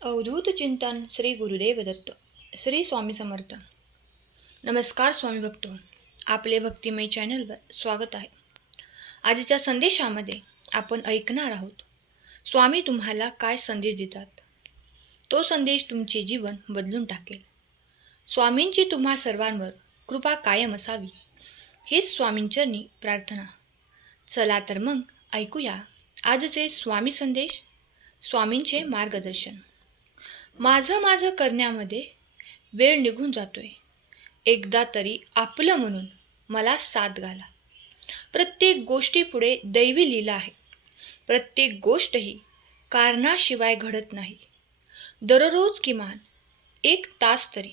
अवधूत चिंतन श्री गुरुदेव दत्त. श्री स्वामी समर्थ. नमस्कार स्वामी भक्तो, आपले भक्तिमय चॅनलवर स्वागत आहे. आजच्या संदेशामध्ये आपण ऐकणार आहोत स्वामी तुम्हाला काय संदेश देतात. तो संदेश तुमचे जीवन बदलून टाकेल. स्वामींची तुम्हा सर्वांवर कृपा कायम असावी हीच स्वामींचरणी प्रार्थना. चला तर मग ऐकूया आजचे स्वामी संदेश. स्वामींचे मार्गदर्शन. माझं करण्यामध्ये वेळ निघून जातोय. एकदा तरी आपलं म्हणून मला साथ घाला. प्रत्येक गोष्टीपुढे दैवी लीला आहे. प्रत्येक गोष्ट ही कारणाशिवाय घडत नाही. दररोज किमान 1 तास तरी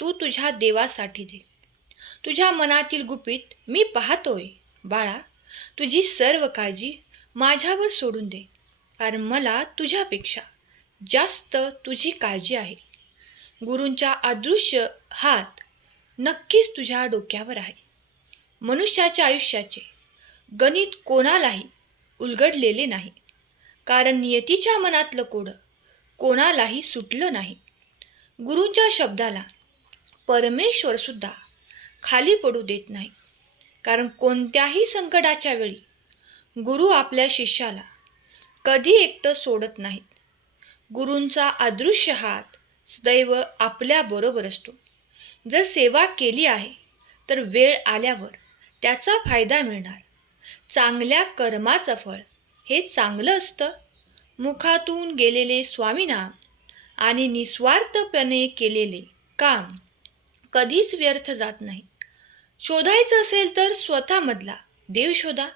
तू तुझ्या देवासाठी दे. तुझ्या मनातील गुपित मी पाहतोय बाळा. तुझी सर्व काळजी माझ्यावर सोडून दे, कारण मला तुझ्यापेक्षा जास्त तुझी काळजी आहे. गुरूंचा अदृश्य हात नक्कीच तुझ्या डोक्यावर आहे. मनुष्याच्या आयुष्याचे गणित कोणालाही उलगडलेले नाही, कारण नियतीच्या मनातलं कोडं कोणालाही सुटलं नाही. गुरूंच्या शब्दाला परमेश्वर सुद्धा खाली पडू देत नाही, कारण कोणत्याही संकटाच्या वेळी गुरु आपल्या शिष्याला कधी एकटं सोडत नाहीत. गुरूंचा अदृश्य हात सदैव आपल्याबरोबर असतो. जर सेवा केली आहे तर वेळ आल्यावर त्याचा फायदा मिळणार. चांगल्या कर्माचं फळ हे चांगलं असतं. मुखातून गेलेले स्वामीनाम आणि निस्वार्थपणे केलेले काम कधीच व्यर्थ जात नाही. शोधायचं असेल तर स्वतःमधला देव शोधा.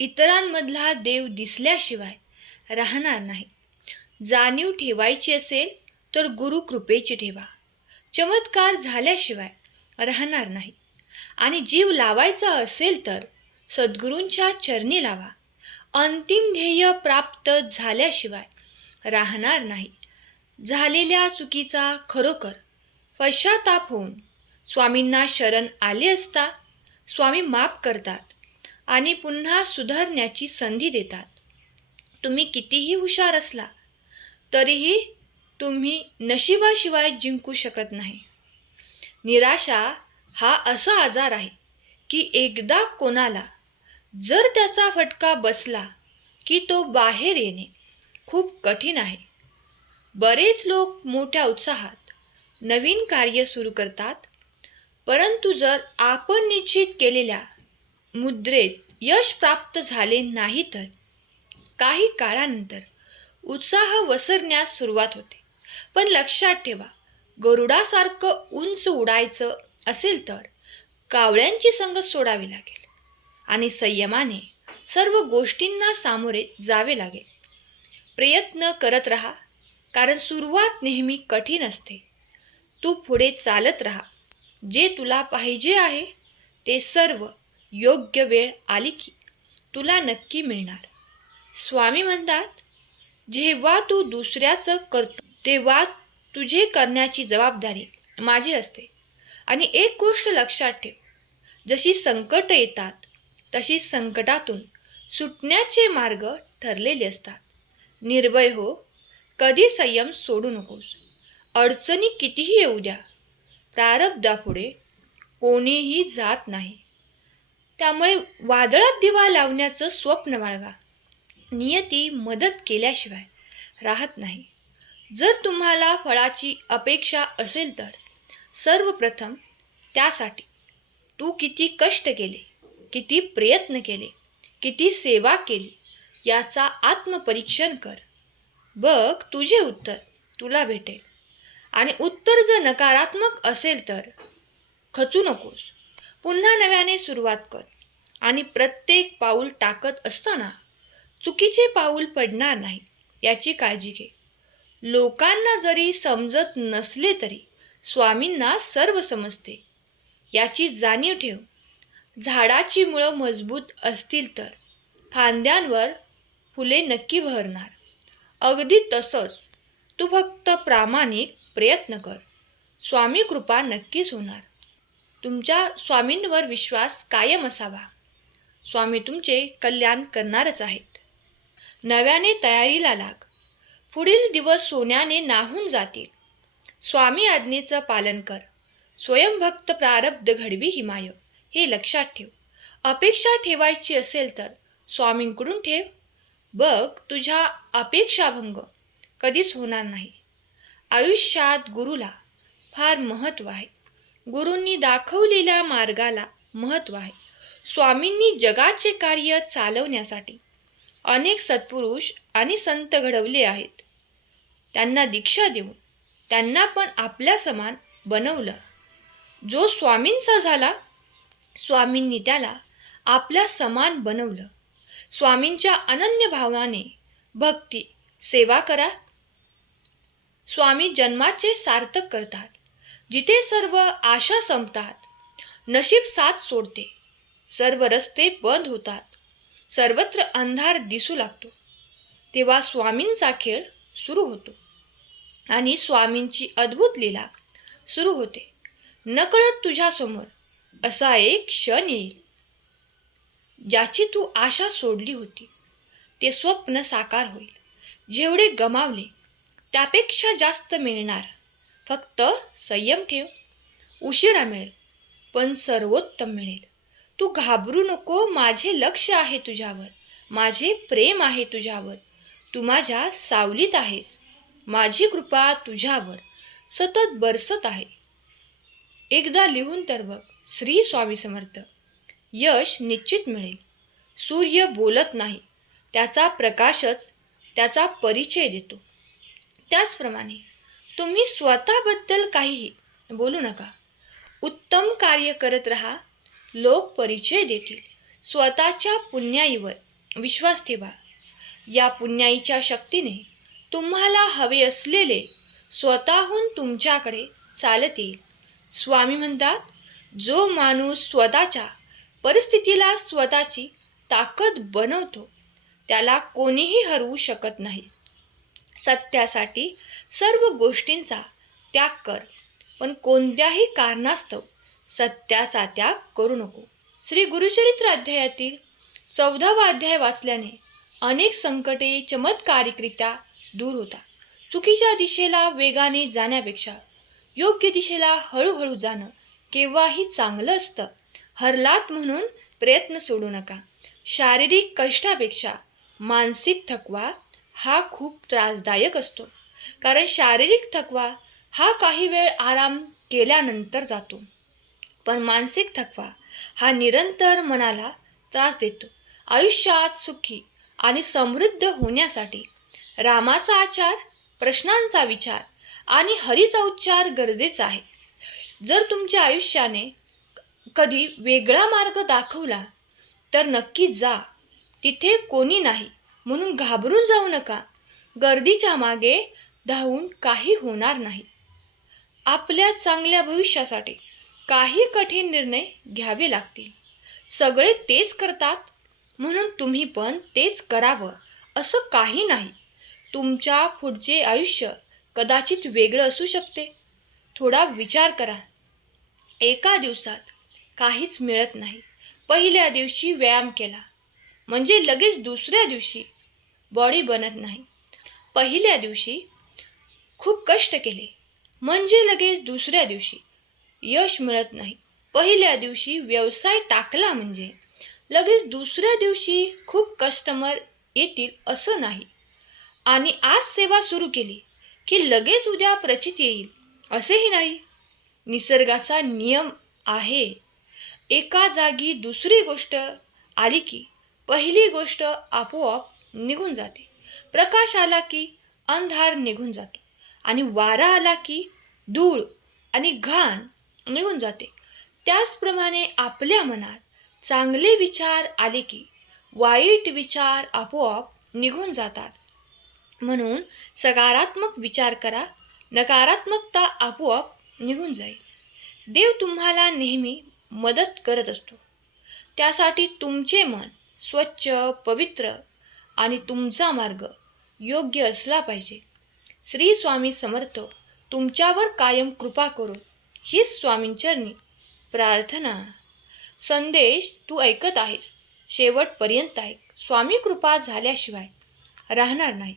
इतरांमधला देव दिसल्याशिवाय राहणार नाही. जाणीव ठेवायची असेल तर गुरु कृपेची ठेवा. चमत्कार झाल्याशिवाय राहणार नाही. आणि जीव लावायचा असेल तर सद्गुरूंच्या चरणी लावा. अंतिम ध्येय प्राप्त झाल्याशिवाय राहणार नाही. झालेल्या चुकीचा खरोखर पश्चाताप होऊन स्वामींना शरण आले असता स्वामी माफ करतात आणि पुन्हा सुधारण्याची संधी देतात. तुम्ही कितीही हुशार असला तरीही तुम्ही नशिबाशिवाय जिंकू शकत नाही. निराशा हा असा आजार आहे की एकदा कोणाला जर त्याचा फटका बसला की तो बाहेर येणे खूप कठीण आहे. बरेच लोक मोठ्या उत्साहात नवीन कार्य सुरू करतात, परंतु जर आपण निश्चित केलेल्या मुद्रेत यश प्राप्त झाले नाही तर काही काळानंतर उत्साह वसरण्यास सुरुवात होते. पण लक्षात ठेवा, गरुडासारखं उंच उडायचं असेल तर कावळ्यांची संगत सोडावी लागेल आणि संयमाने सर्व गोष्टींना सामोरे जावे लागेल. प्रयत्न करत राहा, कारण सुरुवात नेहमी कठीण असते. तू पुढे चालत राहा. जे तुला पाहिजे आहे ते सर्व योग्य वेळ आली की तुला नक्की मिळणार. स्वामी म्हणतात, जेव्हा तू दुसऱ्याचं करतो तेव्हा तुझे करण्याची जबाबदारी माझी असते. आणि एक गोष्ट लक्षात ठेव, जशी संकट येतात तशी संकटातून सुटण्याचे मार्ग ठरलेले असतात. निर्भय हो, कधी संयम सोडू नकोस. अडचणी कितीही येऊ द्या, प्रारब्धापुढे कोणीही जात नाही. त्यामुळे वादळात दिवा लावण्याचं स्वप्न बाळगा. नियती मदत केल्याशिवाय राहत नाही. जर तुम्हाला फळाची अपेक्षा असेल तर सर्वप्रथम त्यासाठी तू किती कष्ट केले, किती प्रयत्न केले, किती सेवा केली याचा आत्मपरीक्षण कर. बघ, तुझे उत्तर तुला भेटेल. आणि उत्तर जर नकारात्मक असेल तर खचू नकोस. पुन्हा नव्याने सुरुवात कर. आणि प्रत्येक पाऊल टाकत असताना चुकीचे पाऊल पडणार नाही याची काळजी घे. लोकांना जरी समजत नसले तरी स्वामींना सर्व समजते याची जाणीव ठेव. झाडाची मुळं मजबूत असतील तर फांद्यांवर फुले नक्की बहरणार. अगदी तसंच तू फक्त प्रामाणिक प्रयत्न कर. स्वामी कृपा नक्कीच होणार. तुमच्या स्वामींवर विश्वास कायम असावा. स्वामी तुमचे कल्याण करणारच आहेत. नव्याने तयारीला लाग. पुढील दिवस सोन्याने नाहून जातील. स्वामी आज्ञेचं पालन कर. स्वयंभक्त प्रारब्ध घडवी हिमाय. हे लक्षात ठेव. अपेक्षा ठेवायची असेल तर स्वामींकडून ठेव. बघ, तुझ्या अपेक्षाभंग कधीच होणार नाही. आयुष्यात गुरुला फार महत्त्व आहे. गुरूंनी दाखवलेल्या मार्गाला महत्त्व आहे. स्वामींनी जगाचे कार्य चालवण्यासाठी अनेक सत्पुरुष आणि संत घडवले आहेत. त्यांना दीक्षा देऊन त्यांना पण आपल्या समान बनवलं. जो स्वामींचा झाला, स्वामींनी त्याला आपल्या समान बनवलं. स्वामींच्या अनन्य भावाने भक्ती सेवा करा. स्वामी जन्माचे सार्थक करतात. जिथे सर्व आशा संपतात, नशीब साथ सोडते, सर्व रस्ते बंद होतात, सर्वत्र अंधार दिसू लागतो, तेव्हा स्वामींचा खेळ सुरू होतो आणि स्वामींची अद्भुत लीला सुरू होते. नकळत तुझ्यासमोर असा एक क्षण येईल ज्याची तू आशा सोडली होती ते स्वप्न साकार होईल. जेवढे गमावले त्यापेक्षा जास्त मिळणार. फक्त संयम ठेव. उशिरा मिळेल पण सर्वोत्तम मिळेल. तू घाबरू नको. माझे लक्ष आहे तुझ्यावर, माझे प्रेम आहे तुझ्यावर. तू माझ्या सावलीत आहेस. माझी कृपा तुझ्यावर सतत बरसत आहे. एकदा लिहून तर बघ. श्री स्वामी समर्थ. यश निश्चित मिळेल. सूर्य बोलत नाही, त्याचा प्रकाशच त्याचा परिचय देतो. त्याचप्रमाणे तुम्ही स्वतःबद्दल काहीही बोलू नका. उत्तम कार्य करत राहा. लोक परिचय देतील. स्वतःच्या पुण्याईवर विश्वास ठेवा. या पुण्याईच्या शक्तीने तुम्हाला हवे असलेले स्वतःहून तुमच्याकडे चालत येईल. स्वामी म्हणतात, जो माणूस स्वतःच्या परिस्थितीला स्वतःची ताकद बनवतो त्याला कोणीही हरवू शकत नाही. सत्यासाठी सर्व गोष्टींचा त्याग कर, पण कोणत्याही कारणास्तव सत्याचा त्याग करू नको. श्री गुरुचरित्र अध्यायातील 14वा अध्याय वाचल्याने अनेक संकटे चमत्कारिकरित्या दूर होतात. चुकीच्या दिशेला वेगाने जाण्यापेक्षा योग्य दिशेला हळूहळू जाणं केव्हाही चांगलं असतं. हरलात म्हणून प्रयत्न सोडू नका. शारीरिक कष्टापेक्षा मानसिक थकवा हा खूप त्रासदायक असतो. कारण शारीरिक थकवा हा काही वेळ आराम केल्यानंतर जातो, पण मानसिक थकवा हा निरंतर मनाला त्रास देतो. आयुष्यात सुखी आणि समृद्ध होण्यासाठी रामाचा आचार, प्रश्नांचा विचार आणि हरीचा उच्चार गरजेचा आहे. जर तुमच्या आयुष्याने कधी वेगळा मार्ग दाखवला तर नक्की जा. तिथे कोणी नाही म्हणून घाबरून जाऊ नका. गर्दीच्या मागे धावून काही होणार नाही. आपल्या चांगल्या भविष्यासाठी काही कठीण निर्णय घ्यावे लागतील. सगळे तेच करतात म्हणून तुम्ही पण तेच करावं असं काही नाही. तुमच्या पुढचे आयुष्य कदाचित वेगळं असू शकते. थोडा विचार करा. एका दिवसात काहीच मिळत नाही. पहिल्या दिवशी व्यायाम केला म्हणजे लगेच दुसऱ्या दिवशी बॉडी बनत नाही. पहिल्या दिवशी खूप कष्ट केले म्हणजे लगेच दुसऱ्या दिवशी यश मिळत नाही. पहिल्या दिवशी व्यवसाय टाकला म्हणजे लगेच दुसऱ्या दिवशी खूप कस्टमर येतील असं नाही. आणि आज सेवा सुरू केली की लगेच उद्या प्रचिती येईल असेही नाही. निसर्गाचा नियम आहे. एका जागी दुसरी गोष्ट आली की पहिली गोष्ट आपोआप निघून जाते. प्रकाश आला की अंधार निघून जातो आणि वारा आला की धूळ आणि घाण निघून जाते. त्याचप्रमाणे आपल्या मनात चांगले विचार आले की वाईट विचार आपोआप निघून जातात. म्हणून सकारात्मक विचार करा. नकारात्मकता आपोआप निघून जाईल. देव तुम्हाला नेहमी मदत करत असतो. त्यासाठी तुमचे मन स्वच्छ, पवित्र आणि तुमचा मार्ग योग्य असला पाहिजे. श्री स्वामी समर्थ तुमच्यावर कायम कृपा करो हीच स्वामींचरणी प्रार्थना. संदेश तू ऐकत आहेस, शेवटपर्यंत ऐक. स्वामी कृपा झाल्याशिवाय राहणार नाही.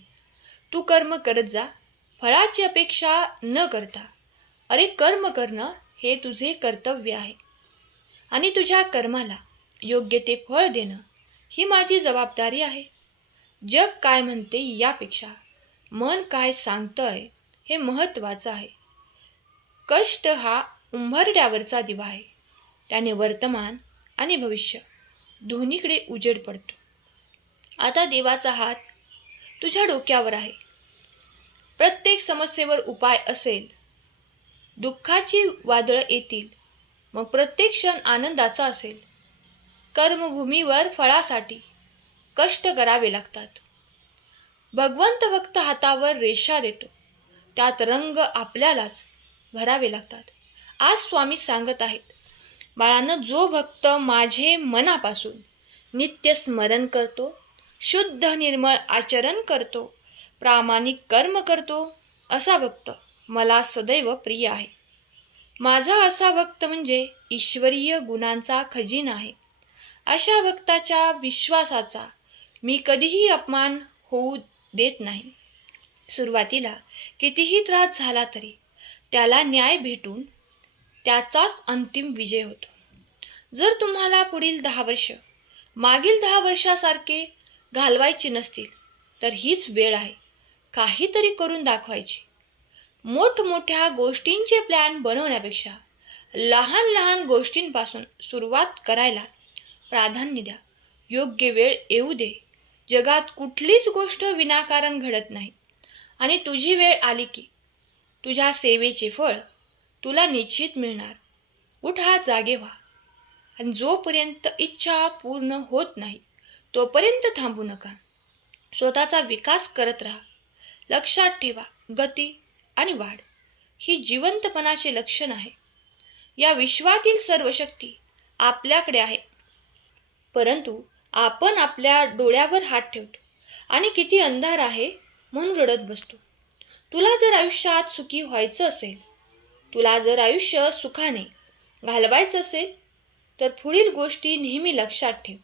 तू कर्म करत जा, फळाची अपेक्षा न करता. अरे कर्म करणं हे तुझे कर्तव्य आहे आणि तुझ्या कर्माला योग्य ते फळ देणं ही माझी जबाबदारी आहे. जग काय म्हणते यापेक्षा मन काय सांगतंय हे महत्त्वाचं आहे. कष्ट हा उंबरड्यावरचा दिवा आहे. त्याने वर्तमान आणि भविष्य दोन्हीकडे उजेड पडतो. आता देवाचा हात तुझ्या डोक्यावर आहे. प्रत्येक समस्येवर उपाय असेल. दुःखाची वादळं येतील, मग प्रत्येक क्षण आनंदाचा असेल. कर्मभूमीवर फळासाठी कष्ट करावे लागतात. भगवंत फक्त हातावर रेषा देतो, त्यात रंग आपल्यालाच भरावे लागतात. आज स्वामी सांगत आहेत, बाळांनो, जो भक्त माझे मनापासून नित्य स्मरण करतो, शुद्ध निर्मळ आचरण करतो, प्रामाणिक कर्म करतो, असा भक्त मला सदैव प्रिय आहे. माझा असा भक्त म्हणजे ईश्वरीय गुणांचा खजिना आहे. अशा भक्ताच्या विश्वासाचा मी कधीही अपमान होऊ देत नाही. सुरुवातीला कितीही त्रास झाला तरी त्याला न्याय भेटून त्याचाच अंतिम विजय होतो. जर तुम्हाला पुढील 10 वर्ष मागील 10 वर्षासारखे घालवायचे नसतील तर हीच वेळ आहे काहीतरी करून दाखवायची. मोठमोठ्या गोष्टींचे प्लॅन बनवण्यापेक्षा लहान लहान गोष्टींपासून सुरुवात करायला प्राधान्य द्या. योग्य वेळ येऊ दे. जगात कुठलीच गोष्ट विनाकारण घडत नाही आणि तुझी वेळ आली की तुझ्या सेवेचे फळ तुला निश्चित मिळणार. उठा, जागे व्हा आणि जोपर्यंत इच्छा पूर्ण होत नाही तोपर्यंत थांबू नका. स्वतःचा विकास करत राहा. लक्षात ठेवा, गती आणि वाढ ही जिवंतपणाचे लक्षण आहे. या विश्वातील सर्व शक्ती आपल्याकडे आहे, परंतु आपण आपल्या डोळ्यावर हात ठेवतो आणि किती अंधार आहे म्हणून रडत बसतो. तुला जर आयुष्यात सुखी व्हायचं असेल, तुला जर आयुष्य सुखाने घालवायचं असेल तर पुढील गोष्टी नेहमी लक्षात ठेव.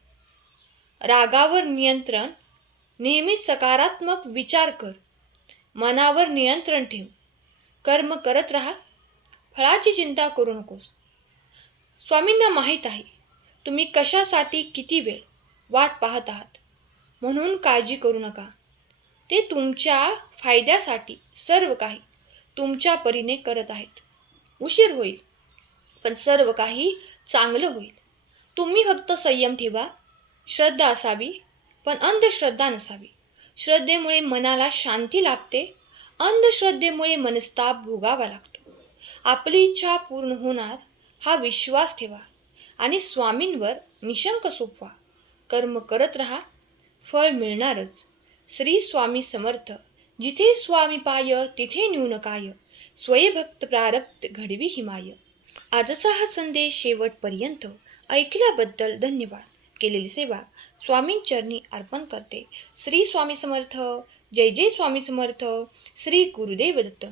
रागावर नियंत्रण, नेहमी सकारात्मक विचार कर. मनावर नियंत्रण ठेव. कर्म करत राहा. फळाची चिंता करू नकोस. स्वामींना माहीत आहे तुम्ही कशासाठी किती वेळ वाट पाहत आहात, म्हणून काळजी करू नका. ते तुमच्या फायद्यासाठी सर्व काही तुमच्या परीने करत आहेत. उशीर होईल, पण सर्व काही चांगलं होईल. तुम्ही फक्त संयम ठेवा. श्रद्धा असावी, पण अंधश्रद्धा नसावी. श्रद्धेमुळे मनाला शांती लाभते, अंधश्रद्धेमुळे मनस्ताप भोगावा लागतो. आपली इच्छा पूर्ण होणार हा विश्वास ठेवा आणि स्वामींवर निशंक सोपवा. कर्म करत राहा, फळ मिळणारच. श्री स्वामी समर्थ. जिथे स्वामी पाय तिथे न्यून काय, स्वयंभक्त प्रारब्ध घडवी हिमाय. आजचा हा संदेश शेवटपर्यंत ऐकल्याबद्दल धन्यवाद. केलेली सेवा स्वामींचरणी अर्पण करते. श्री स्वामी समर्थ. जय जय स्वामी समर्थ. श्री गुरुदेव दत्त.